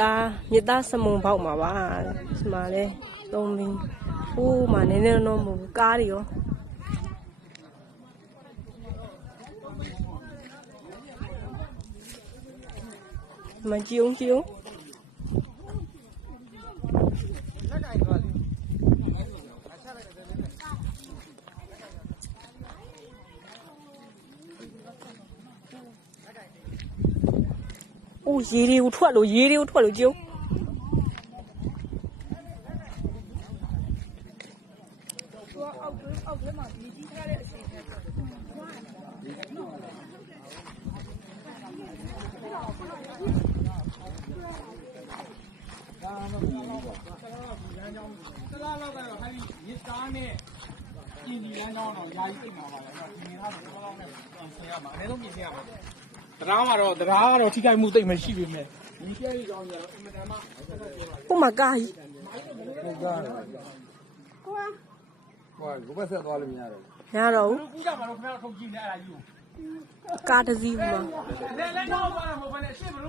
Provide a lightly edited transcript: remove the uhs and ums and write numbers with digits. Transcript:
သားစမုံပေါက်မှာပါဒီမှာလဲသုံးပြီးဟိုးမှာနည်းနည်းတော့မဟုတ်ဘူးကားတွေရောမကြည့်အောင်အိုးရေတွေကိုထွက်လို့ကြည့်တရားထိခိုက်မှုသိမ့်မရှိပြီမဲ့ဒီပြည့်ရအောင်ရတော့အင်မတန်မှ ဟိုမှာကားကြီး ကိုဘက်ဆက်သွားလို့မရတော့ ရတော့ ကူးကြမှာတော့ခင်ဗျားတို့ထုတ်ကြည့်နေအဲ့ဒါကြီးကို ကားတစ်စီးမှာ လဲတော့ပါတော့မဟုတ်ဘဲနဲ့ရှင်းမလို့